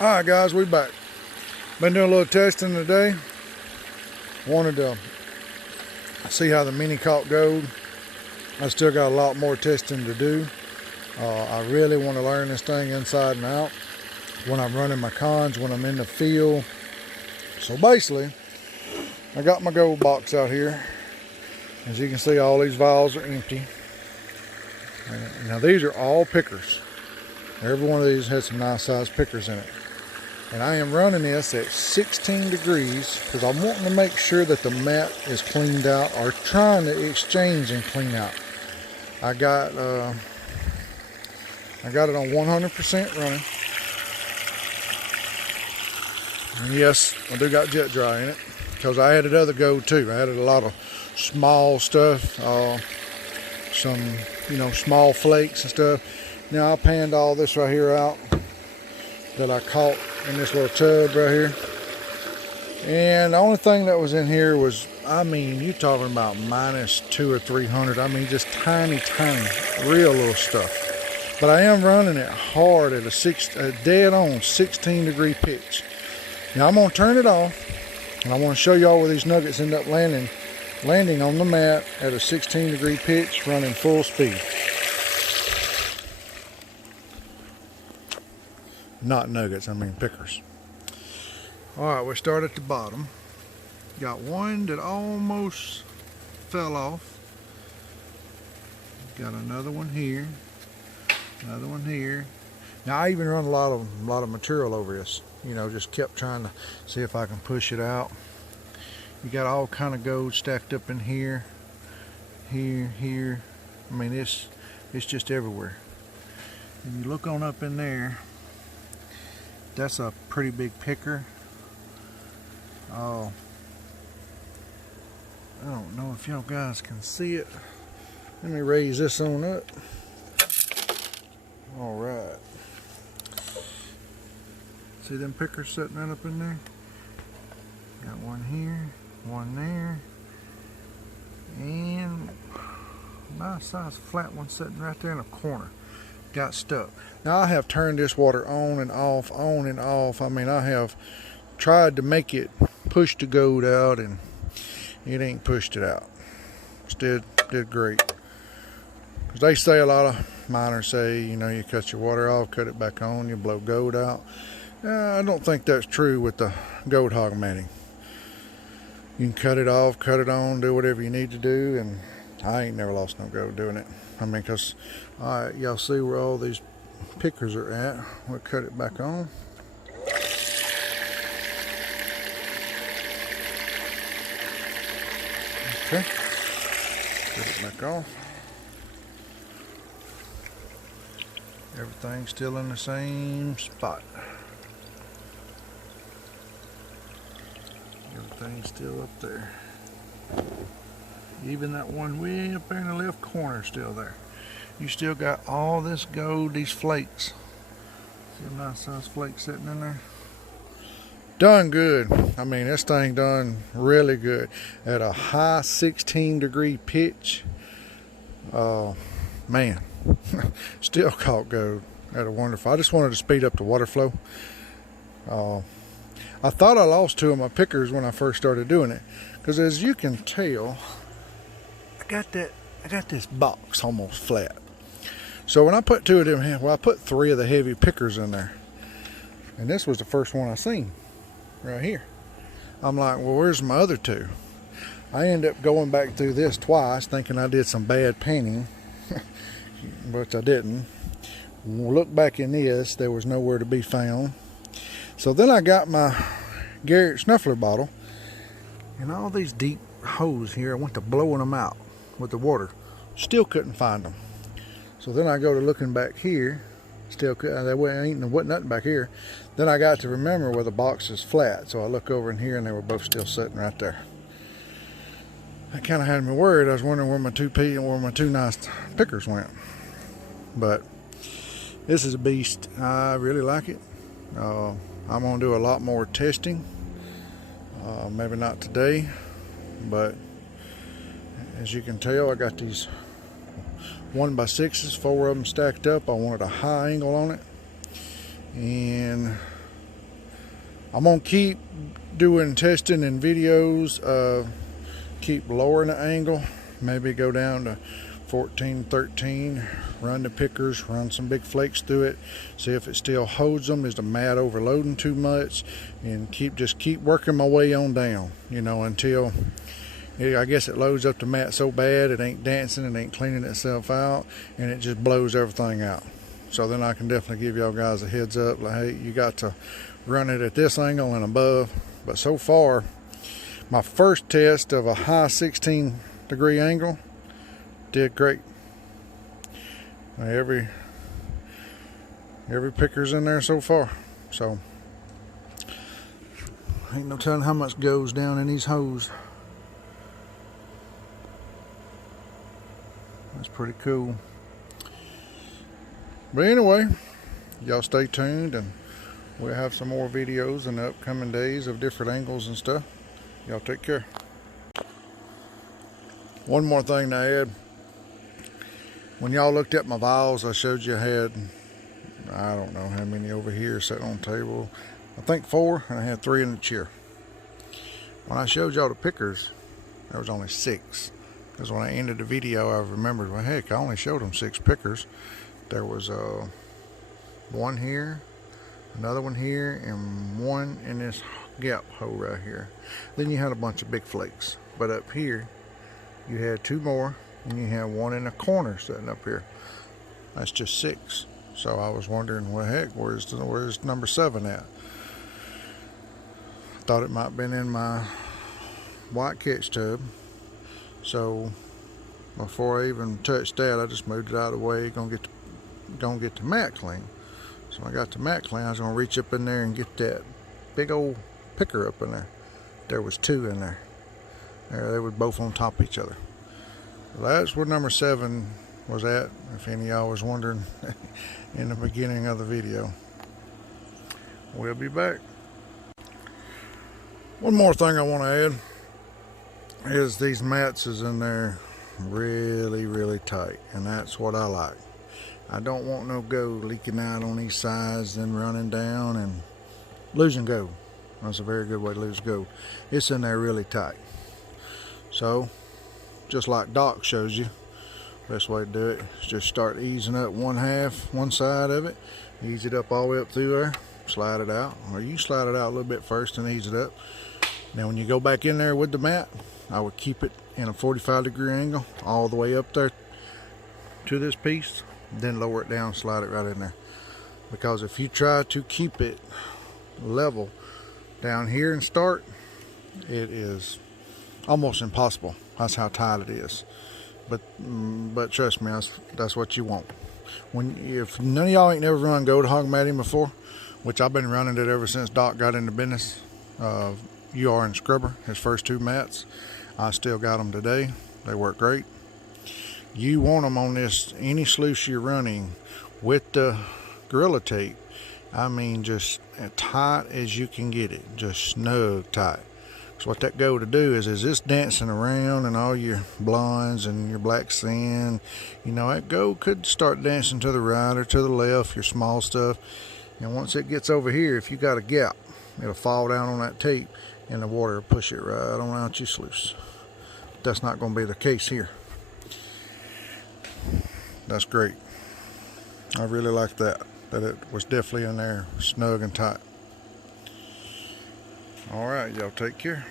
Alright guys, we back. Been doing a little testing today. Wanted to see how the mini caulk goes. I still got a lot more testing to do. I really want to learn this thing inside and out when I'm running my cons, when I'm in the field. So basically, I got my gold box out here. As you can see, all these vials are empty. Now these are all pickers. Every one of these has some nice sized pickers in it. And I am running this at 16 degrees because I'm wanting to make sure that the mat is cleaned out, or trying to exchange and clean out. I got it on 100% running. And yes, I do got jet dry in it because I added other gold too. I added a lot of small stuff, some small flakes and stuff. Now I panned all this right here out that I caught in this little tub right here. And the only thing that was in here was, I mean, you talking about minus 200 or 300. I mean, just tiny, real little stuff. But I am running it hard at a dead on 16 degree pitch. Now I'm gonna turn it off, and I want to show y'all where these nuggets end up landing on the mat at a 16 degree pitch, running full speed. Not nuggets, I mean pickers. Alright, we start at the bottom. Got one that almost fell off. Got another one here. Another one here. Now I even run a lot of material over this. Just kept trying to see if I can push it out. You got all kind of gold stacked up in here. Here. I mean, it's just everywhere. And you look on up in there, that's a pretty big picker. Oh, I don't know if y'all guys can see it. Let me raise this on up. All right. See them pickers sitting right up in there? Got one here, one there, and nice size flat one sitting right there in the corner. Got stuck. Now I have turned this water on and off. I mean, I have tried to make it push the gold out, and it ain't pushed it out. Did great. Because they say, a lot of miners say, you cut your water off, cut it back on, you blow gold out. I don't think that's true with the gold hog matting. You can cut it off, cut it on, do whatever you need to do, and I ain't never lost no gold doing it. I mean, because, alright, y'all see where all these pickers are at. We'll cut it back on. Okay. Cut it back off. Everything's still in the same spot. Everything's still up there. Even that one way up there in the left corner is still there. You still got all this gold, these flakes. See a nice size flake sitting in there? Done good. I mean, this thing done really good. At a high 16 degree pitch. Man, still caught gold. At a wonderful. I just wanted to speed up the water flow. I thought I lost two of my pickers when I first started doing it. Because as you can tell, I got this box almost flat. So when I put two of them, I put three of the heavy pickers in there. And this was the first one I seen, right here. I'm like, well, where's my other two? I ended up going back through this twice, thinking I did some bad painting, but I didn't. Look back in this, there was nowhere to be found. So then I got my Garrett Snuffler bottle, and all these deep holes here, I went to blowing them out with the water. Still couldn't find them. So then I go to looking back here. Still couldn't. There wasn't nothing back here. Then I got to remember where the box is flat. So I look over in here, and they were both still sitting right there. That kind of had me worried. I was wondering where my two nice pickers went. But this is a beast. I really like it. I'm going to do a lot more testing. Maybe not today, but as you can tell, I got these 1x6s, 4 of them stacked up. I wanted a high angle on it, and I'm gonna keep doing testing and videos, keep lowering the angle, maybe go down to 14, 13, run the pickers, run some big flakes through it, see if it still holds them, is the mat overloading too much, and just keep working my way on down, you know, until I guess it loads up the mat so bad it ain't dancing, it ain't cleaning itself out, and it just blows everything out. So then I can definitely give y'all guys a heads up, like, hey, you got to run it at this angle and above. But so far, my first test of a high 16-degree angle did great. Every picker's in there so far, so ain't no telling how much goes down in these hoes. That's pretty cool. But anyway, y'all stay tuned, and we'll have some more videos in the upcoming days of different angles and stuff. Y'all take care. One more thing to add. When y'all looked at my vials, I showed you I had, I don't know how many over here sitting on the table. I think 4, and I had 3 in the chair. When I showed y'all the pickers, there was only 6. Because when I ended the video, I remembered, well, heck, I only showed them 6 pickers. There was one here, another one here, and one in this gap hole right here. Then you had a bunch of big flakes. But up here, you had 2 more, and you had one in the corner sitting up here. That's just 6. So I was wondering, well, heck, where's number 7 at? Thought it might have been in my white catch tub. So before I even touched that, I just moved it out of the way, gonna get the mat clean. So when I got the mat clean, I was gonna reach up in there and get that big old picker up in there. There was 2 in there. They were both on top of each other. Well, that's where number 7 was at, if any of y'all was wondering in the beginning of the video. We'll be back. One more thing I want to add is these mats is in there really, really tight, and that's what I like. I don't want no gold leaking out on these sides and running down and losing gold. That's a very good way to lose gold. It's in there really tight. So, just like Doc shows you, best way to do it is just start easing up one side of it, ease it up all the way up through there, slide it out, or you slide it out a little bit first and ease it up. Now when you go back in there with the mat, I would keep it in a 45-degree angle all the way up there to this piece, then lower it down, slide it right in there. Because if you try to keep it level down here and start, it is almost impossible. That's how tight it is. But trust me, that's what you want. If none of y'all ain't never run gold hog matting before, which I've been running it ever since Doc got into business, UR and Scrubber, his first 2 mats, I still got them today. They work great. You want them on this, any sluice you're running with the Gorilla Tape. I mean, just as tight as you can get it, just snug tight. So what that go to do is this dancing around and all your blondes and your black sand, you know, that go could start dancing to the right or to the left, your small stuff. And once it gets over here, if you got a gap, it'll fall down on that tape and the water will push it right on out your sluice. That's not going to be the case here. That's great. I really like that it was definitely in there snug and tight. All right, y'all take care.